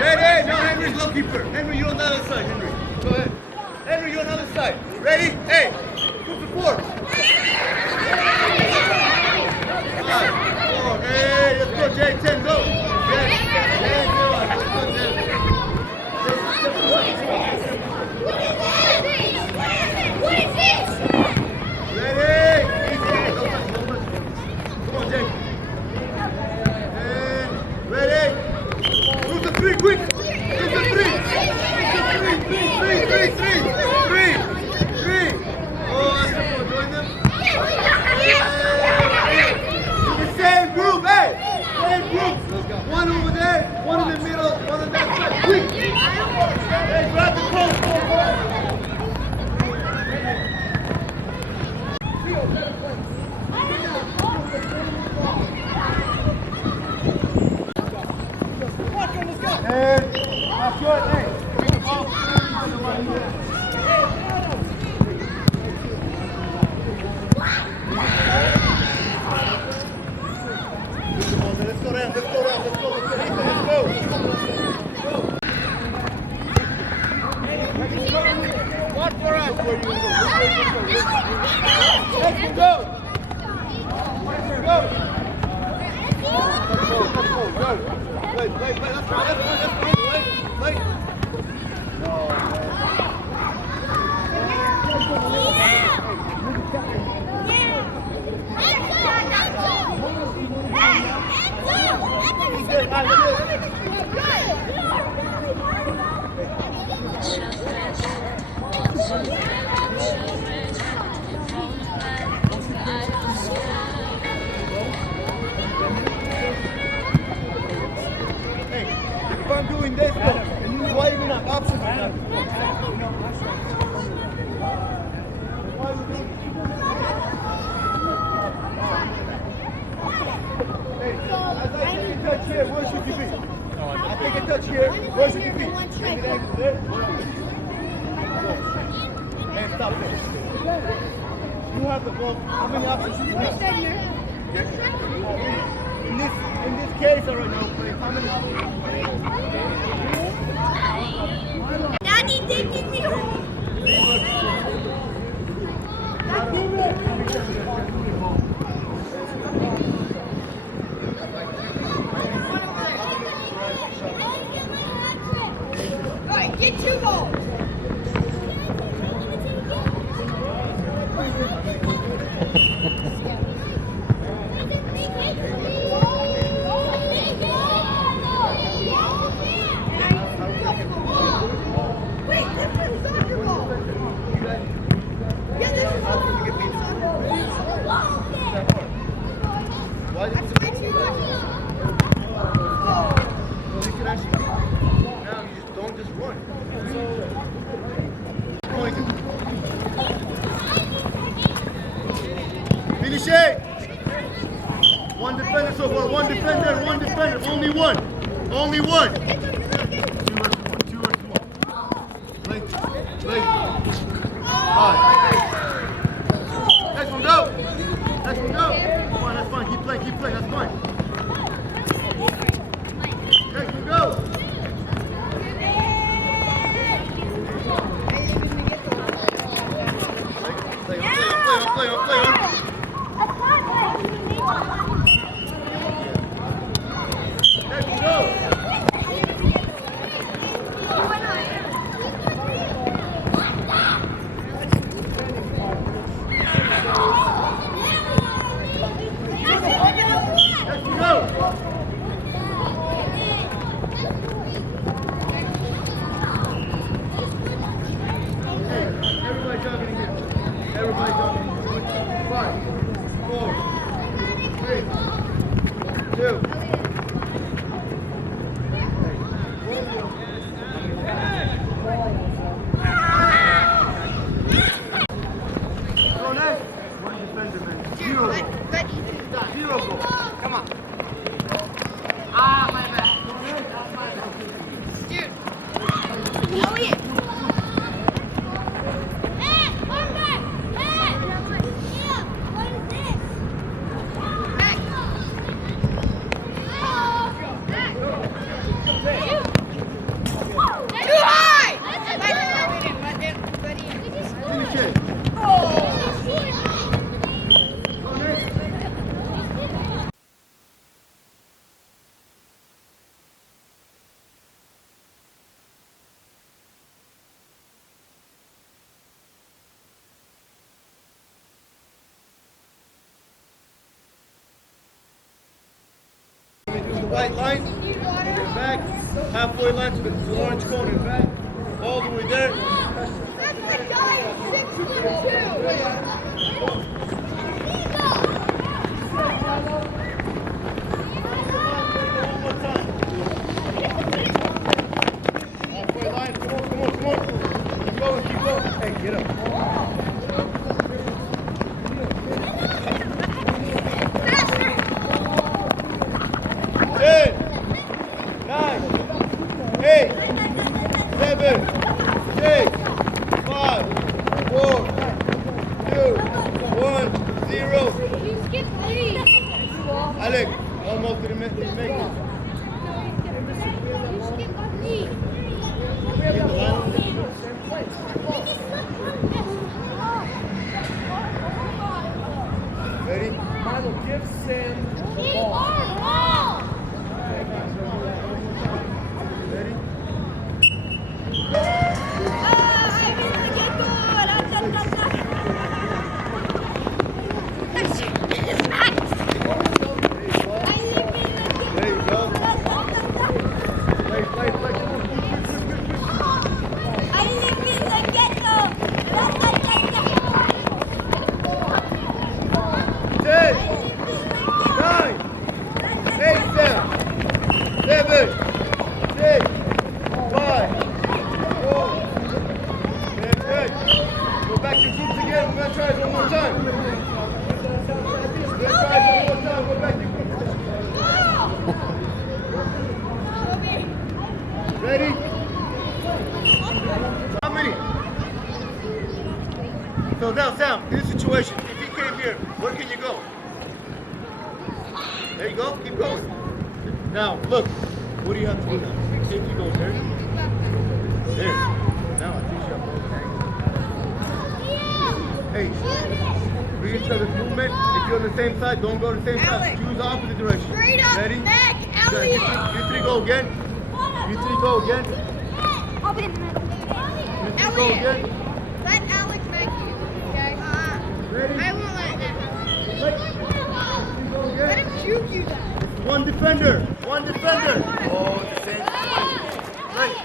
Ready? No, Henry's goalkeeper. Henry, you're on the other side. Henry, go ahead. Henry, you're on the other side. Ready? Hey, good support. 5, 4, hey, let's go, Jay. 10, go. Yes, let's go, Jay. What is this? Ready? Easy. Don't touch. Come on, Jay. And ready? 2 to 3, quick. 2 to 3. 3. Oh, that's good. Join them. Same group, hey! Same group! One over there, one in the middle, one on that side. Quick! Hey, grab the post! And that's good, hey! Let's go down, let's go. What for us? Let's go. Wait, let's wait. Hey, if I'm doing this, why are you not options? Hey, as I take a touch here, where should you be? I take a touch here, where should you be? And stop there. You have the ball. How many options do you have? In this case, I don't know, how many options? Daddy, taking me home. All right, get 2 balls. Wait, this is soccer ball. Yeah, this is soccer ball. Why did That's my 2 balls. you can actually now you just don't just run. Finish it! One defender so far, one defender, only one. Only one. 2 versus 1. Play. Next one, go. Come on, that's fine. Keep playing, that's fine. Next one, go. Play. Next one, go. Everybody jumping in here. 5, 4, 3, 2. Go next. One defender, man. 0 goal. 0 goal. Come on. My bad. Dude. Oh, yeah. white line, and then back, halfway line to the orange cone and back, all the way there. That's the guy at 6'2". One more time. Halfway line, come on, come on, come on. Keep going, keep going. Hey, get up. 10, 9, 8, 7, 6, 5, 4, 2, 1, 0. You skipped me. Alex, almost to the make it. You skipped me. Get the line on there. Ready? Milo, give Sam the ball. Ready? There you go. Play, play, play. Come on, quick, quick, quick, quick. 10, 9, 8 down, 7, 6, 5, 4. That's good. Go back to groups again. We're gonna try it one more time. Let's try it one more time. Go back to groups. Ready? How many? So now, Sam, in this situation, if he came here, where can you go? There you go. Keep going. Now, look. What do you have to do now? Safety goes there. There. Now I teach you about Hey, read each other's movement. If you're on the same side, don't go to the same side. Alex. Choose the opposite direction. Straight up, Ready? back, You Elliot. three go again. You three go again. You three go again. Let Alex make you, okay? Ready? I won't let him. Three go Let again. him juke you that. One defender. One defender. Oh, it's the same. Right.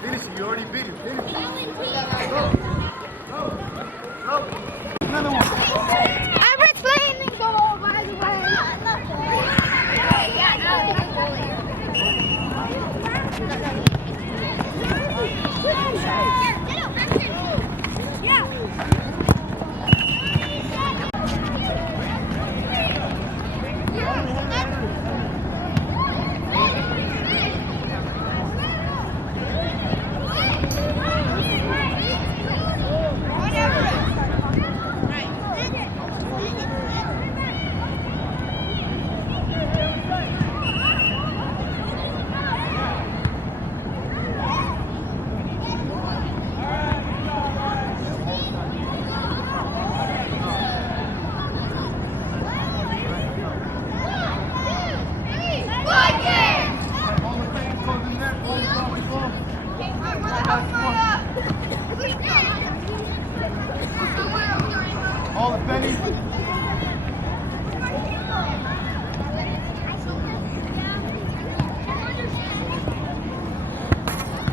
Finish it. You already beat him. Finish it. Go. Go. Go. Another one. I'm explaining the whole, by the way. All the pennies.